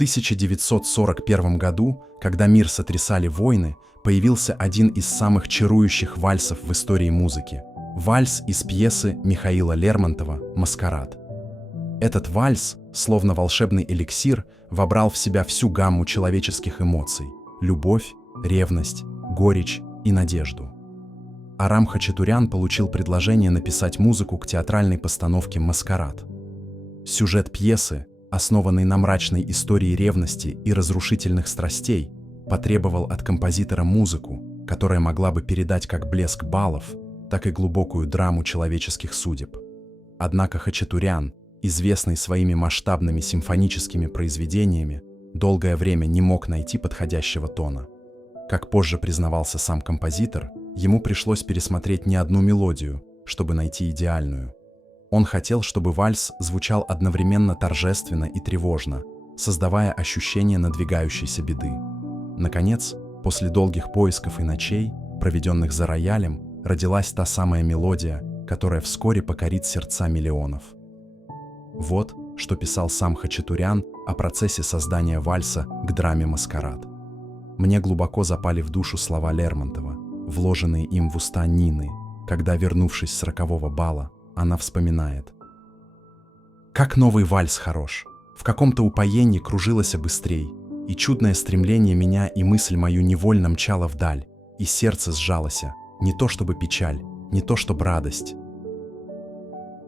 1941 году, когда мир сотрясали войны, появился один из самых чарующих вальсов в истории музыки – вальс из пьесы Михаила Лермонтова «Маскарад». Этот вальс, словно волшебный эликсир, вобрал в себя всю гамму человеческих эмоций – любовь, ревность, горечь и надежду. Арам Хачатурян получил предложение написать музыку к театральной постановке «Маскарад». Сюжет пьесы, основанный на мрачной истории ревности и разрушительных страстей, потребовал от композитора музыку, которая могла бы передать как блеск балов, так и глубокую драму человеческих судеб. Однако Хачатурян, известный своими масштабными симфоническими произведениями, долгое время не мог найти подходящего тона. Как позже признавался сам композитор, ему пришлось пересмотреть не одну мелодию, чтобы найти идеальную. Он хотел, чтобы вальс звучал одновременно торжественно и тревожно, создавая ощущение надвигающейся беды. Наконец, после долгих поисков и ночей, проведенных за роялем, родилась та самая мелодия, которая вскоре покорит сердца миллионов. Вот, что писал сам Хачатурян о процессе создания вальса к драме «Маскарад». Мне глубоко запали в душу слова Лермонтова, вложенные им в уста Нины, когда, вернувшись с 40-го бала, она вспоминает: «Как новый вальс хорош! В каком-то упоении кружилась быстрей, и чудное стремление меня и мысль мою невольно мчало вдаль, и сердце сжалося, не то чтобы печаль, не то чтобы радость».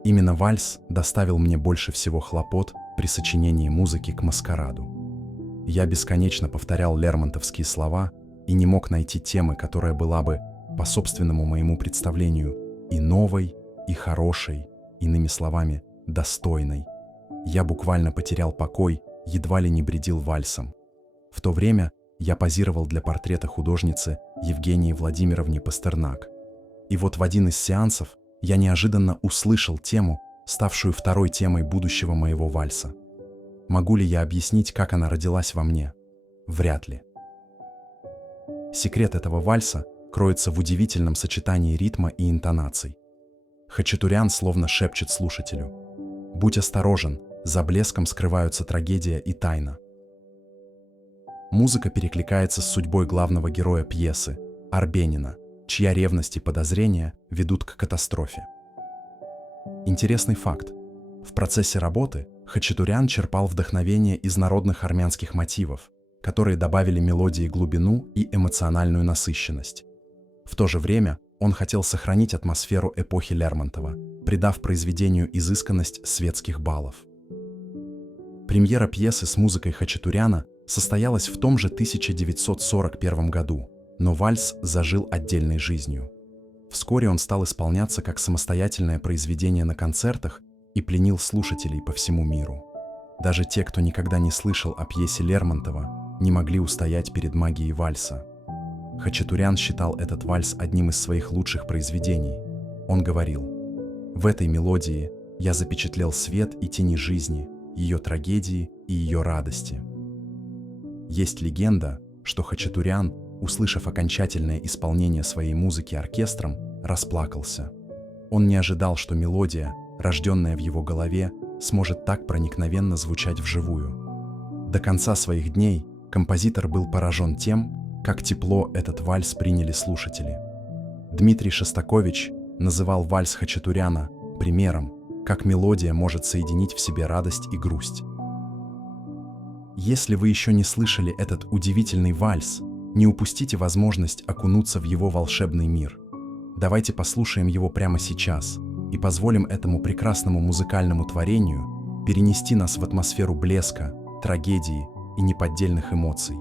Именно вальс доставил мне больше всего хлопот при сочинении музыки к «Маскараду». Я бесконечно повторял лермонтовские слова и не мог найти темы, которая была бы, по собственному моему представлению, и новой, и хорошей, иными словами, достойной. Я буквально потерял покой, едва ли не бредил вальсом. В то время я позировал для портрета художницы Евгении Владимировне Пастернак. И вот в один из сеансов я неожиданно услышал тему, ставшую второй темой будущего моего вальса. Могу ли я объяснить, как она родилась во мне? Вряд ли. Секрет этого вальса кроется в удивительном сочетании ритма и интонаций. Хачатурян словно шепчет слушателю: «Будь осторожен, за блеском скрываются трагедия и тайна». Музыка перекликается с судьбой главного героя пьесы, Арбенина, чья ревность и подозрения ведут к катастрофе. Интересный факт. В процессе работы Хачатурян черпал вдохновение из народных армянских мотивов, которые добавили мелодии глубину и эмоциональную насыщенность. В то же время он хотел сохранить атмосферу эпохи Лермонтова, придав произведению изысканность светских балов. Премьера пьесы с музыкой Хачатуряна состоялась в том же 1941 году, но вальс зажил отдельной жизнью. Вскоре он стал исполняться как самостоятельное произведение на концертах и пленил слушателей по всему миру. Даже те, кто никогда не слышал о пьесе Лермонтова, не могли устоять перед магией вальса. Хачатурян считал этот вальс одним из своих лучших произведений. Он говорил: «В этой мелодии я запечатлел свет и тени жизни, ее трагедии и ее радости». Есть легенда, что Хачатурян, услышав окончательное исполнение своей музыки оркестром, расплакался. Он не ожидал, что мелодия, рожденная в его голове, сможет так проникновенно звучать вживую. До конца своих дней композитор был поражен тем, как тепло этот вальс приняли слушатели. Дмитрий Шостакович называл вальс Хачатуряна примером, как мелодия может соединить в себе радость и грусть. Если вы еще не слышали этот удивительный вальс, не упустите возможность окунуться в его волшебный мир. Давайте послушаем его прямо сейчас и позволим этому прекрасному музыкальному творению перенести нас в атмосферу блеска, трагедии и неподдельных эмоций.